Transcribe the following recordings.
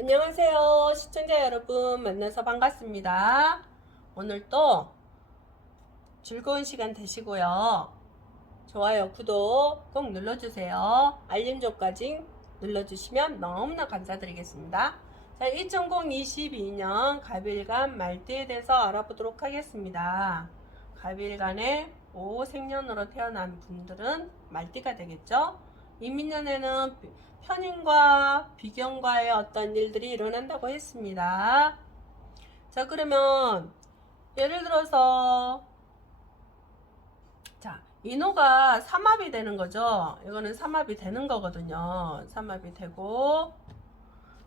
안녕하세요. 시청자 여러분 만나서 반갑습니다. 오늘 또 즐거운 시간 되시고요. 좋아요, 구독 꼭 눌러주세요. 알림조까지 눌러주시면 너무나 감사드리겠습니다. 자, 2022년 갑일간 말띠에 대해서 알아보도록 하겠습니다. 갑일간에 5 생년으로 태어난 분들은 말띠가 되겠죠. 이민년에는 편인과 비견과의 어떤 일들이 일어난다고 했습니다. 자, 그러면 예를 들어서 자, 인호가 삼합이 되는 거죠. 이거는 삼합이 되는 거거든요. 삼합이 되고,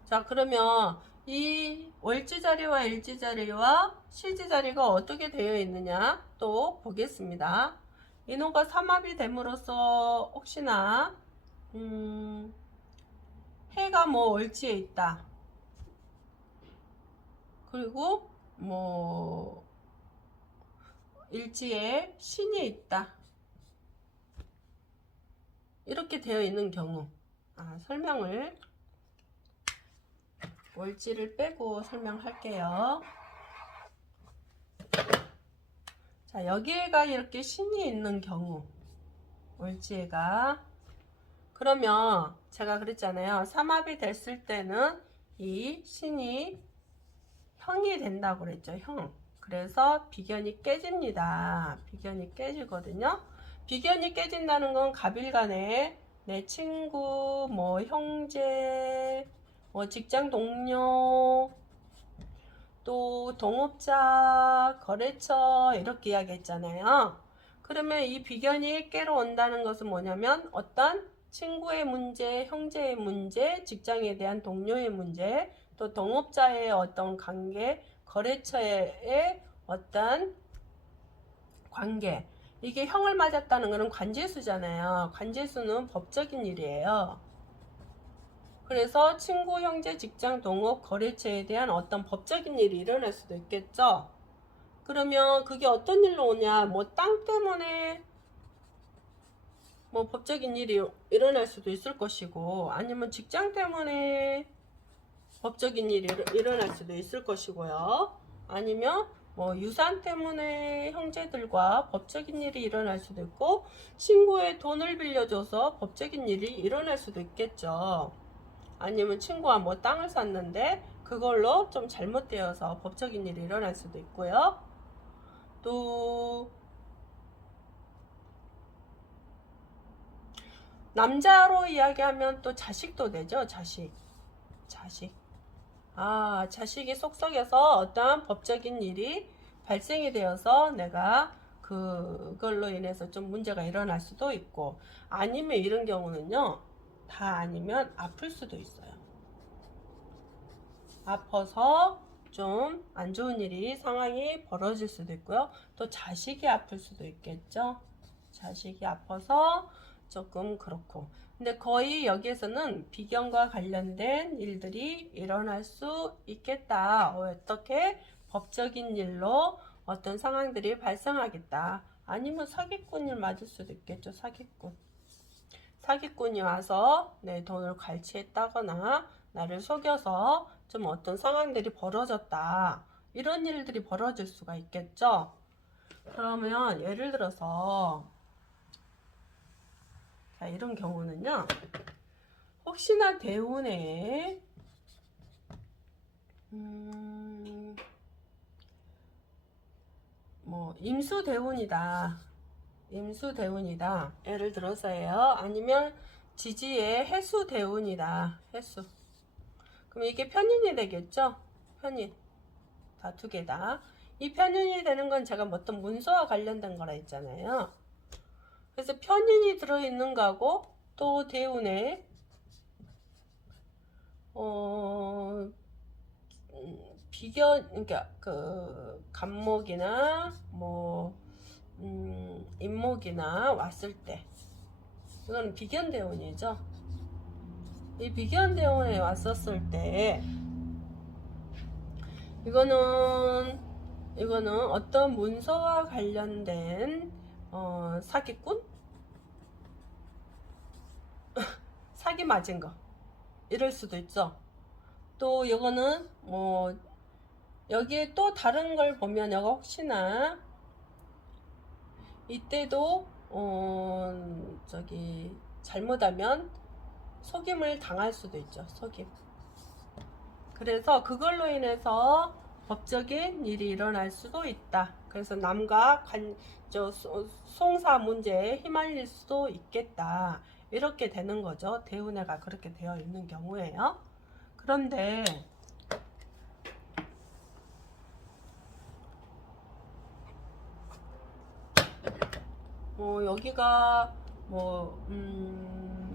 자, 그러면 이 월지 자리와 일지 자리와 시지 자리가 어떻게 되어 있느냐 또 보겠습니다. 인호가 삼합이 됨으로써 혹시나 해가 뭐 월지에 있다. 그리고 뭐 일지에 신이 있다. 이렇게 되어 있는 경우 설명을 월지를 빼고 설명할게요. 자, 여기에가 이렇게 신이 있는 경우 월지에가 그러면 제가 그랬잖아요. 삼합이 됐을 때는 이 신이 형이 된다고 그랬죠. 형. 그래서 비견이 깨집니다. 비견이 깨지거든요. 비견이 깨진다는 건 갑일간에 내 친구, 뭐 형제, 뭐 직장 동료, 또 동업자, 거래처 이렇게 이야기했잖아요. 그러면 이 비견이 깨러 온다는 것은 뭐냐면 어떤 친구의 문제, 형제의 문제, 직장에 대한 동료의 문제, 또 동업자의 어떤 관계, 거래처의 어떤 관계. 이게 형을 맞았다는 것은 관제수잖아요. 관제수는 법적인 일이에요. 그래서 친구, 형제, 직장, 동업, 거래처에 대한 어떤 법적인 일이 일어날 수도 있겠죠. 그러면 그게 어떤 일로 오냐? 뭐 땅 때문에 뭐 법적인 일이 일어날 수도 있을 것이고, 아니면 직장 때문에 법적인 일이 일어날 수도 있을 것이고요. 아니면 뭐 유산 때문에 형제들과 법적인 일이 일어날 수도 있고, 친구의 돈을 빌려줘서 법적인 일이 일어날 수도 있겠죠. 아니면 친구가 뭐 땅을 샀는데 그걸로 좀 잘못되어서 법적인 일이 일어날 수도 있고요. 또 남자로 이야기하면 또 자식도 되죠. 자식. 자식이 속썩여서 어떠한 법적인 일이 발생이 되어서 내가 그걸로 인해서 좀 문제가 일어날 수도 있고, 아니면 이런 경우는요, 다 아니면 아플 수도 있어요. 아파서 좀 안 좋은 일이 상황이 벌어질 수도 있고요. 또 자식이 아플 수도 있겠죠. 자식이 아파서 조금 그렇고, 근데 거의 여기에서는 비견과 관련된 일들이 일어날 수 있겠다. 어떻게 법적인 일로 어떤 상황들이 발생하겠다. 아니면 사기꾼을 맞을 수도 있겠죠. 사기꾼이 와서 내 돈을 갈취했다거나 나를 속여서 좀 어떤 상황들이 벌어졌다. 이런 일들이 벌어질 수가 있겠죠. 그러면 예를 들어서 자, 이런 경우는요. 혹시나 대운에 뭐 임수대운이다. 예를 들어서예요. 아니면 지지의 해수대운이다. 해수. 그럼 이게 편인이 되겠죠? 편인. 다 두 개다. 이 편인이 되는 건 제가 어떤 문서와 관련된 거라 했잖아요. 그래서 편인이 들어있는 거하고 또 대운에 비견, 그러니까 그 간목이나 뭐 임목이나 왔을 때 이거는 비견대운이죠. 이 비견대운에 왔었을 때 이거는 어떤 문서와 관련된 사기꾼? 사기 맞은 거 이럴 수도 있죠. 또 이거는 여기에 또 다른 걸 보면 여가 혹시나 이때도 저기 잘못하면 속임을 당할 수도 있죠. 속임. 그래서 그걸로 인해서 법적인 일이 일어날 수도 있다. 그래서 남과 송사 문제에 휘말릴 수도 있겠다. 이렇게 되는 거죠. 대운해가 그렇게 되어 있는 경우에요. 그런데 여기가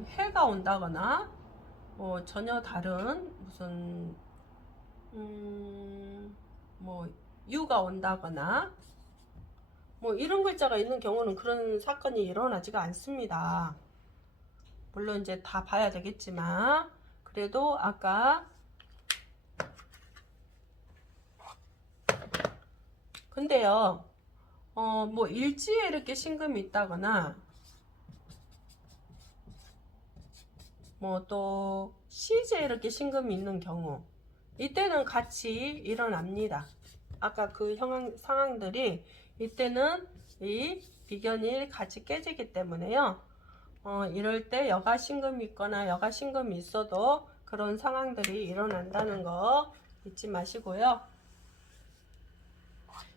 해가 온다거나 전혀 다른 무슨 유가 온다거나 이런 글자가 있는 경우는 그런 사건이 일어나지가 않습니다. 물론 이제 다 봐야 되겠지만 그래도 아까 근데요 일지에 이렇게 신금이 있다거나 또 시제에 이렇게 신금이 있는 경우 이때는 같이 일어납니다. 아까 그 상황들이 이때는 이 비견이 같이 깨지기 때문에요. 이럴 때 여가 신금이 있거나 여가 신금이 있어도 그런 상황들이 일어난다는 거 잊지 마시고요.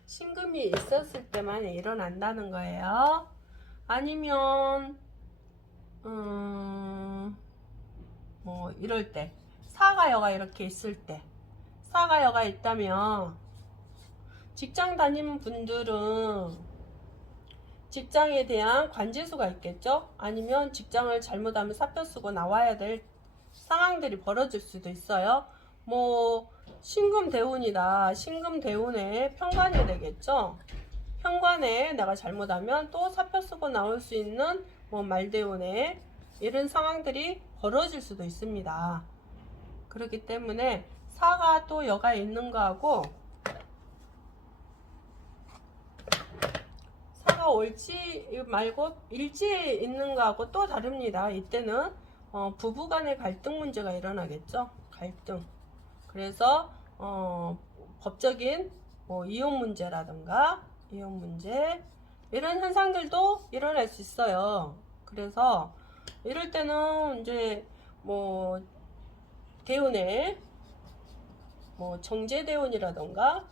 신금이 있었을 때만 일어난다는 거예요. 아니면 이럴 때 사가여가 이렇게 있을 때 사가여가 있다면 직장 다니는 분들은 직장에 대한 관제수가 있겠죠. 아니면 직장을 잘못하면 사표 쓰고 나와야 될 상황들이 벌어질 수도 있어요. 신금대운이다. 신금대운에 편관이 되겠죠. 편관에 내가 잘못하면 또 사표 쓰고 나올 수 있는 말대운에 이런 상황들이 벌어질 수도 있습니다. 그렇기 때문에 사가 또 여가 있는 거하고 사가 옳지 말고 일지에 있는 거하고 또 다릅니다. 이때는 부부간의 갈등 문제가 일어나겠죠. 갈등. 그래서 법적인 이혼 문제라든가 이혼 문제 이런 현상들도 일어날 수 있어요. 그래서 이럴 때는 이제 대운에 정제대운이라든가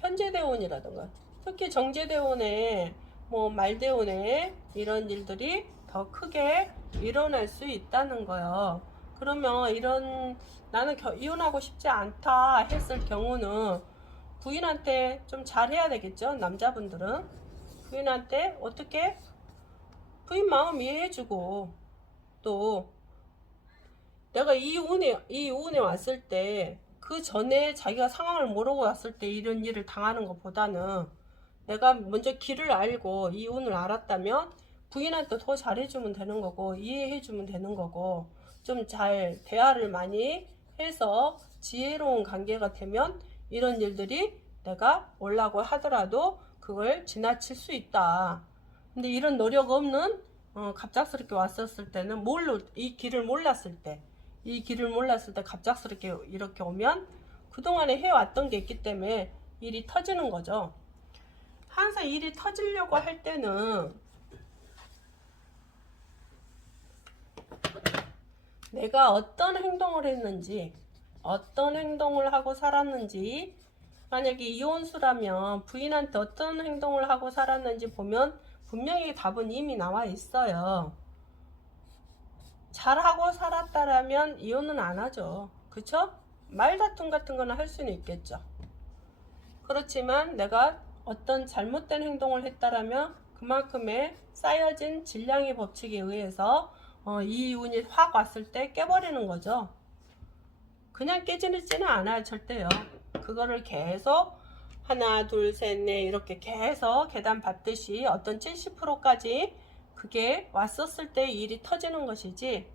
편제대운이라든가 특히 정제대운에 말대운에 이런 일들이 더 크게 일어날 수 있다는 거예요. 그러면 나는 이혼하고 싶지 않다 했을 경우는 부인한테 좀 잘해야 되겠죠. 남자분들은 부인한테 어떻게 부인 마음 이해해주고 또 내가 이혼에 왔을 때 그 전에 자기가 상황을 모르고 왔을 때 이런 일을 당하는 것보다는 내가 먼저 길을 알고 이혼을 알았다면 부인한테 더 잘해주면 되는 거고 이해해주면 되는 거고 좀 잘 대화를 많이 해서 지혜로운 관계가 되면 이런 일들이 내가 오려고 하더라도 그걸 지나칠 수 있다. 근데 이런 노력 없는 갑작스럽게 왔었을 때는 이 길을 몰랐을 때 갑작스럽게 이렇게 오면 그동안에 해왔던 게 있기 때문에 일이 터지는 거죠. 항상 일이 터지려고 할 때는 내가 어떤 행동을 했는지 어떤 행동을 하고 살았는지 만약에 이혼수라면 부인한테 어떤 행동을 하고 살았는지 보면 분명히 답은 이미 나와 있어요. 잘하고 살았다라면 이혼은 안 하죠. 그쵸? 말다툼 같은 거는 할 수는 있겠죠. 그렇지만 내가 어떤 잘못된 행동을 했다라면 그만큼의 쌓여진 질량의 법칙에 의해서 이 이혼이 확 왔을 때 깨버리는 거죠. 그냥 깨지지는 않아요. 절대요. 그거를 계속 하나 둘 셋 넷 이렇게 계속 계단 밟듯이 어떤 70%까지 그게 왔었을 때 일이 터지는 것이지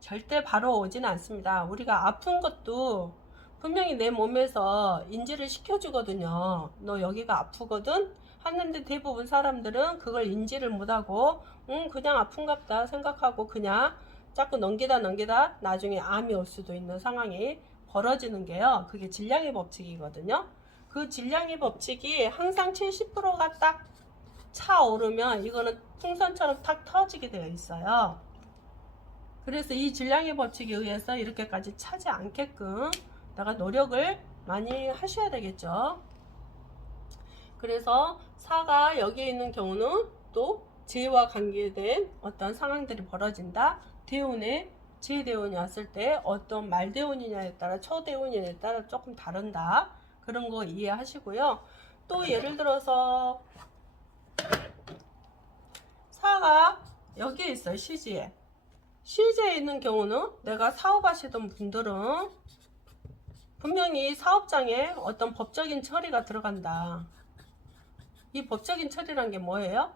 절대 바로 오지는 않습니다. 우리가 아픈 것도 분명히 내 몸에서 인지를 시켜주거든요. 너 여기가 아프거든 하는데 대부분 사람들은 그걸 인지를 못하고 그냥 아픈갑다 생각하고 그냥 자꾸 넘기다 나중에 암이 올 수도 있는 상황이 벌어지는 게요. 그게 질량의 법칙이거든요. 그 질량의 법칙이 항상 70%가 딱 차오르면 이거는 풍선처럼 탁 터지게 되어 있어요. 그래서 이 질량의 법칙에 의해서 이렇게까지 차지 않게끔 내가 노력을 많이 하셔야 되겠죠. 그래서 사가 여기에 있는 경우는 또 재와 관계된 어떤 상황들이 벌어진다. 대운에 재대운이 왔을 때 어떤 말대운이냐에 따라 초대운이냐에 따라 조금 다른다. 그런 거 이해하시고요. 또 예를 들어서 사가 여기에 있어요. 시지에. 시지에 있는 경우는 내가 사업하시던 분들은 분명히 사업장에 어떤 법적인 처리가 들어간다. 이 법적인 처리란 게 뭐예요?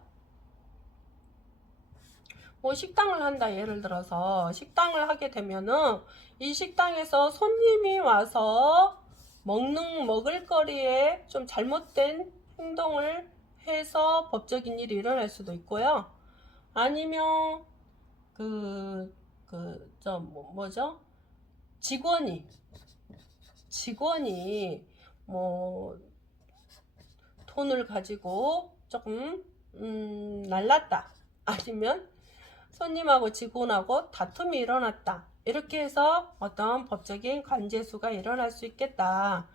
뭐 식당을 한다. 예를 들어서 식당을 하게 되면은 이 식당에서 손님이 와서 먹을 거리에 좀 잘못된 행동을 해서 법적인 일이 일어날 수도 있고요. 아니면 뭐죠? 직원이 뭐 돈을 가지고 조금 날랐다. 아니면 손님하고 직원하고 다툼이 일어났다. 이렇게 해서 어떤 법적인 관제수가 일어날 수 있겠다.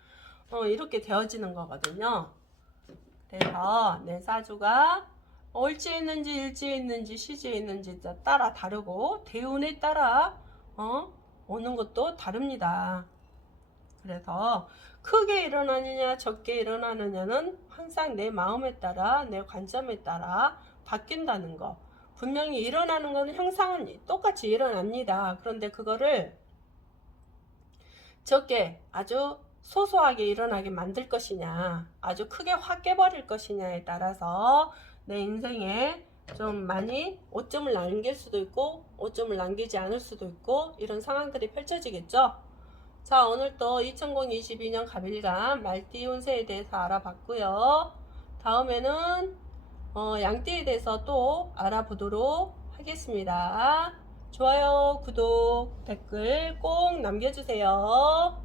이렇게 되어지는 거거든요. 그래서 내 사주가 월지에 있는지 일지에 있는지 시지에 있는지 따라 다르고 대운에 따라 오는 것도 다릅니다. 그래서 크게 일어나느냐 적게 일어나느냐는 항상 내 마음에 따라 내 관점에 따라 바뀐다는 거. 분명히 일어나는 거는 형상은 똑같이 일어납니다. 그런데 그거를 적게 아주 소소하게 일어나게 만들 것이냐 아주 크게 확 깨버릴 것이냐에 따라서 내 인생에 좀 많이 오점을 남길 수도 있고 오점을 남기지 않을 수도 있고 이런 상황들이 펼쳐지겠죠. 자, 오늘 또 2022년 갑일간 말띠 운세에 대해서 알아봤고요. 다음에는 양띠에 대해서 또 알아보도록 하겠습니다. 좋아요, 구독, 댓글 꼭 남겨주세요.